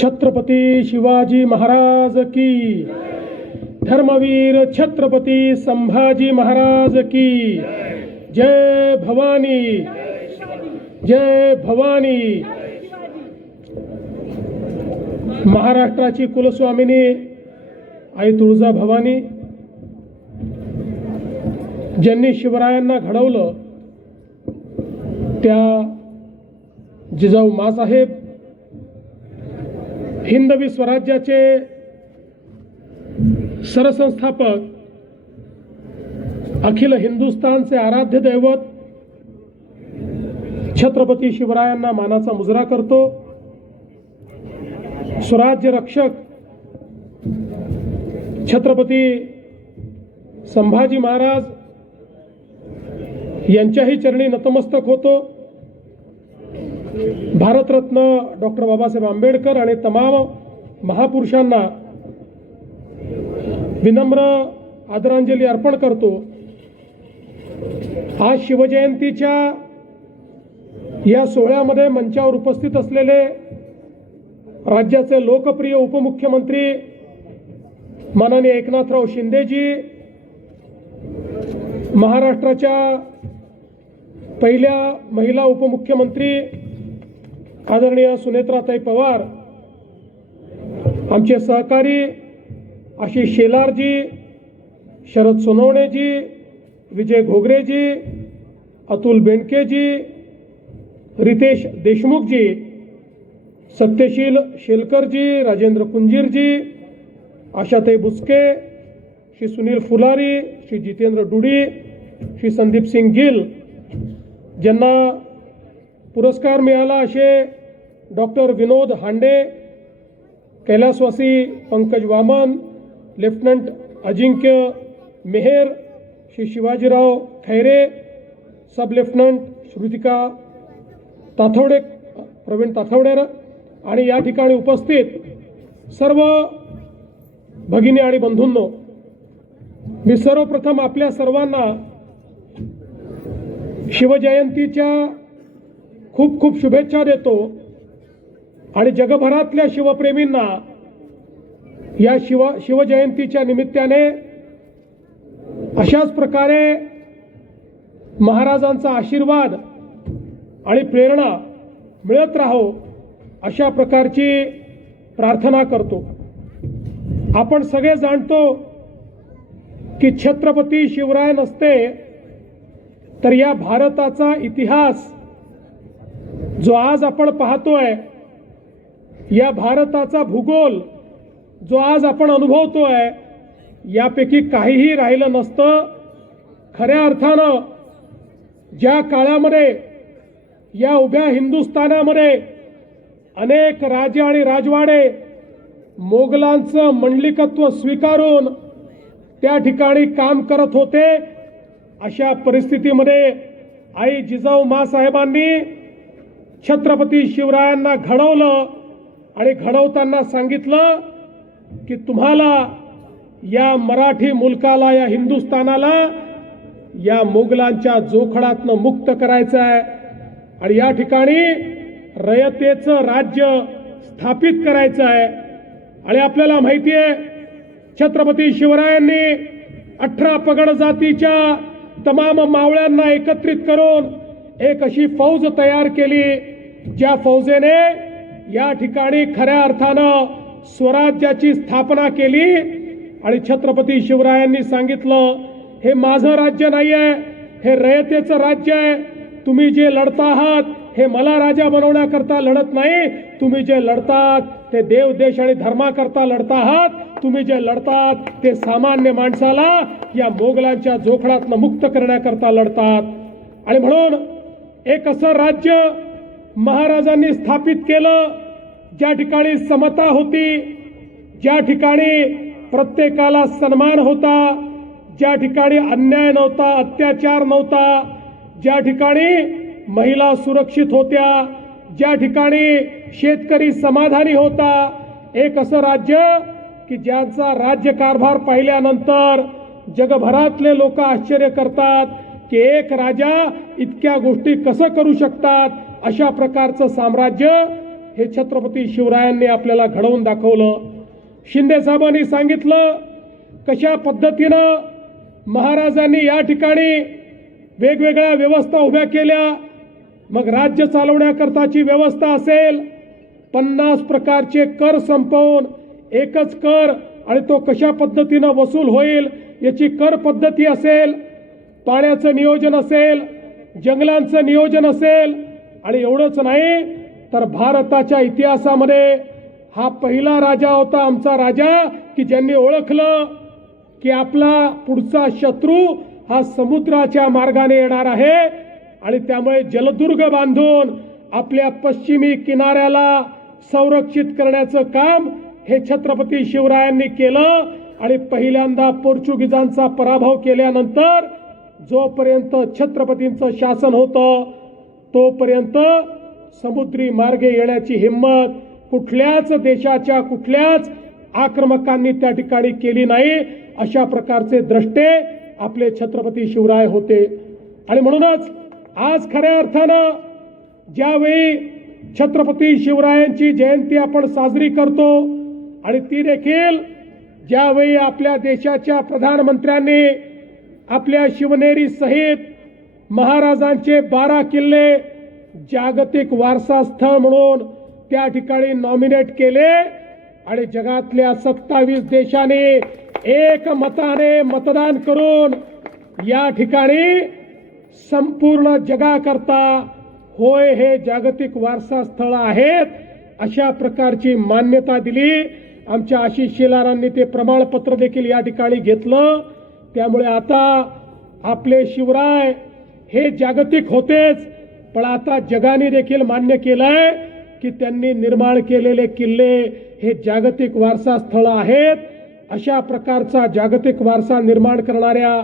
छत्रपती शिवाजी महाराज की, धर्मवीर छत्रपती संभाजी महाराज की जय भवानी, जय भवानी। महाराष्ट्राची कुलस्वामिनी आई तुळजा भवानी ज्यांनी शिवरायांना घडवलं त्या जिजाऊ माँसाहेब हिंदवी स्वराज्याचे सरसंस्थापक, अखिल हिंदुस्थानचे आराध्य दैवत छत्रपती शिवरायांना मानाचा मुजरा करतो। स्वराज्य रक्षक छत्रपती संभाजी महाराज यांच्याही चरणी नतमस्तक होतो। भारतरत्न डॉक्टर बाबासाहेब आंबेडकर आणि तमाम महापुरुषांना विनम्र आदरांजली अर्पण करतो। आज शिवजयंतीच्या या सोहळ्यामध्ये मंचावर उपस्थित असलेले राज्याचे लोकप्रिय उपमुख्यमंत्री माननीय एकनाथराव शिंदेजी, महाराष्ट्राच्या पहिल्या महिला उपमुख्यमंत्री आदरणीय सुनेत्राताई पवार, आमचे सहकारी आशिष शेलारजी, शरद सोनवणेजी, विजय घोगरेजी, अतुल बेंडकेजी, रितेश देशमुखजी, सत्यशील शेलकरजी, राजेंद्र कुंजीरजी, आशाताई बुचके, श्री सुनील फुलारी, श्री जितेंद्र डुडी, श्री संदीप सिंग गिल, ज्यांना पुरस्कार मिळाला असे डॉक्टर विनोद हांडे, कैलासवासी पंकज वामन, लेफ्टनंट अजिंक्य मेहर, श्री शिवाजीराव खैरे, सब लेफ्टनंट श्रुतिका ताथवडे, प्रवीण ताथवडेर आणि या ठिकाणी उपस्थित सर्व भगिनी आणि बंधूंनो, मी सर्वप्रथम आपल्या सर्वांना शिवजयंतीच्या खूप खूप शुभेच्छा देतो आणि जगभरातल्या शिवप्रेमींना या शिवजयंतीच्या निमित्ताने अशाच प्रकारे महाराजांचा आशीर्वाद आणि प्रेरणा मिळत राहो अशा प्रकारची प्रार्थना करतो। आपण सगळे जाणतो की छत्रपती शिवराय नसते तर या भारताचा इतिहास जो आज आपण पाहतोय, या भारताचा भूगोल जो आज आपण अनुभवतोय, यापैकी काहीही राहिलं नसतं। खऱ्या अर्थानं ज्या काळामध्ये या उभ्या हिंदुस्थानामध्ये अनेक राजे आणि राजवाडे मोगलांचं मंडलिकत्व स्वीकारून त्या ठिकाणी काम करत होते, अशा परिस्थितीमध्ये आई जिजाऊ माँसाहेबांनी छत्रपती शिवरायांना घडवलं आणि घडवताना सांगितलं की तुम्हाला या मराठी मुलकाला, या हिंदुस्थानाला या मोगलांच्या जोखडातनं मुक्त करायचं आहे आणि या ठिकाणी रयतेचं राज्य स्थापित करायचं आहे। आणि आपल्याला माहिती आहे छत्रपती शिवरायांनी 18 पगड जातीच्या तमाम मावळ्यांना एकत्रित करून एक अशी फौज तयार केली, ज्या फौजेने या ठिकाणी खऱ्या अर्थानं स्वराज्याची स्थापना केली। आणि छत्रपती शिवरायांनी सांगितलं, हे माझं राज्य नाही आहे, हे रयतेचं राज्य आहे। तुम्ही जे लढता आहात हे मला राजा बनवण्याकरता लढत नाही, तुम्ही जे लढतात ते देव, देश आणि धर्माकरता लढता आहात। तुम्ही जे लढतात ते सामान्य माणसाला या मोगलांच्या जोखडातनं मुक्त करण्याकरता लढतात। आणि म्हणून एक असं राज्य महाराजांनी स्थापित केलं ज्या ठिकाणी समता होती, ज्या ठिकाणी प्रत्येकाला सन्मान होता, ज्या ठिकाणी अन्याय नव्हता, अत्याचार नव्हता, ज्या ठिकाणी महिला सुरक्षित होत्या, ज्या ठिकाणी शेतकरी समाधानी होता। एक असं राज्य की ज्यांचा राज्यकारभार पाहिल्यानंतर जगभरातले लोक आश्चर्य करतात की एक राजा इतक्या गोष्टी कसं करू शकतात। अशा प्रकारचं साम्राज्य हे छत्रपती शिवरायांनी आपल्याला घडवून दाखवलं. शिंदे साहेबांनी सांगितलं कशा पद्धतीनं महाराजांनी या ठिकाणी वेगवेगळ्या व्यवस्था उभ्या केल्या. मग राज्य चालवण्याकरताची व्यवस्था असेल, 50 प्रकारचे कर संपवून एकच कर आणि तो कशा पद्धतीनं वसूल होईल याची कर पद्धती असेल, पाण्याचं नियोजन असेल, जंगलांचं नियोजन असेल, आणि एवढंच नाही तर भारताच्या इतिहासामध्ये हा पहिला राजा होता, आमचा राजा, की ज्यांनी ओळखलं की आपला पुढचा शत्रू हा समुद्राच्या मार्गाने येणार आहे आणि त्यामुळे जलदुर्ग बांधून आपल्या पश्चिमी किनाऱ्याला संरक्षित करण्याचं काम हे छत्रपती शिवरायांनी केलं. आणि पहिल्यांदा पोर्चुगीजांचा पराभव केल्यानंतर जोपर्यंत छत्रपतींचं शासन होतं तोपर्यंत समुद्री मार्गे येण्याची हिम्मत कुठल्याच देशाच्या कुठल्याच आक्रमकांनी त्या ठिकाणी केली नाही. अशा प्रकारचे द्रष्टे आपले छत्रपती शिवराय होते. आणि म्हणूनच आज खऱ्या अर्थानं ज्यावेळी छत्रपती शिवरायांची जयंती आपण साजरी करतो आणि ती देखील ज्यावेळी आपल्या देशाच्या प्रधानमंत्र्यांनी आपल्या शिवनेरी सहित महाराजांचे 12 किल्ले जागतिक वारसा स्थळ म्हणून त्या ठिकाणी नॉमिनेट केले आणि जगातल्या 27 देशांनी एकमताने मतदान करून या ठिकाणी संपूर्ण जगाकरता होय हे जागतिक वारसा स्थळ आहेत अशा प्रकारची मान्यता दिली. आमच्या आशिष शेलारांनी ते प्रमाणपत्र देखील या ठिकाणी घेतलं. त्यामुळे आता आपले शिवराय हे जागतिक होतेच, पण आता जगाने देखील मान्य केलंय की त्यांनी निर्माण केलेले किल्ले हे जागतिक वारसा स्थळ आहेत. अशा प्रकारचा जागतिक वारसा निर्माण करणाऱ्या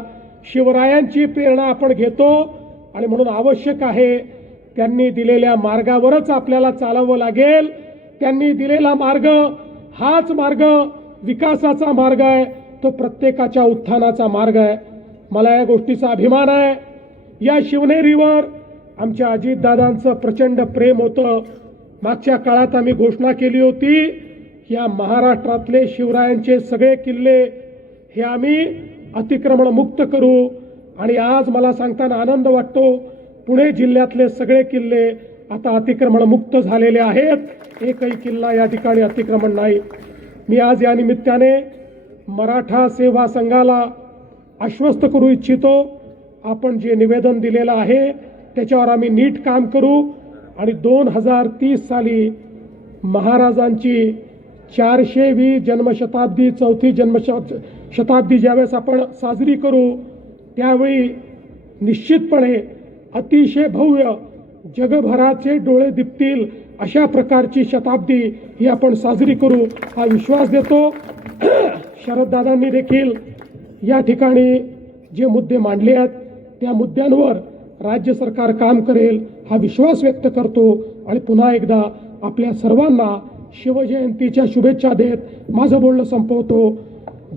शिवरायांची प्रेरणा आपण घेतो आणि म्हणून आवश्यक आहे त्यांनी दिलेल्या मार्गावरच आपल्याला चालावं लागेल. त्यांनी दिलेला मार्ग हाच मार्ग विकासाचा मार्ग आहे, तो प्रत्येकाच्या उत्थानाचा मार्ग आहे. मला या गोष्टीचा अभिमान आहे. या शिवनेरीवर आमच्या अजितदादांचं प्रचंड प्रेम होतं. मागच्या काळात आम्ही घोषणा केली होती या महाराष्ट्रातले शिवरायांचे सगळे किल्ले हे आम्ही अतिक्रमण मुक्त करू. आणि आज मला सांगताना आनंद वाटतो, पुणे जिल्ह्यातले सगळे किल्ले आता अतिक्रमण मुक्त झालेले आहेत. एकही किल्ला या ठिकाणी अतिक्रमण नाही. मी आज या निमित्ताने मराठा सेवा संघाला आश्वस्त करू इच्छितो, आपण जे निवेदन दिलेलं आहे त्याच्यावर आम्ही नीट काम करू आणि 2030 साली महाराजांची 420 जन्मशताब्दी, 4थी जन्मशताब्दी ज्यावेळेस आपण साजरी करू त्यावेळी निश्चितपणे अतिशय भव्य, जगभराचे डोळे दिपतील अशा प्रकारची शताब्दी ही आपण साजरी करू हा विश्वास देतो. शरददादांनी देखील या ठिकाणी जे मुद्दे मांडले आहेत त्या मुद्द्यांवर राज्य सरकार काम करेल हा विश्वास व्यक्त करतो. आणि पुन्हा एकदा आपल्या सर्वांना शिवजयंतीच्या शुभेच्छा देत माझं बोलणं संपवतो.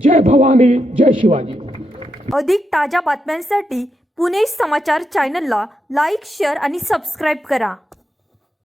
जय भवानी, जय शिवाजी. अधिक ताज्या बातम्यांसाठी पुणे समाचार चॅनलला लाईक, शेअर आणि सबस्क्राईब करा.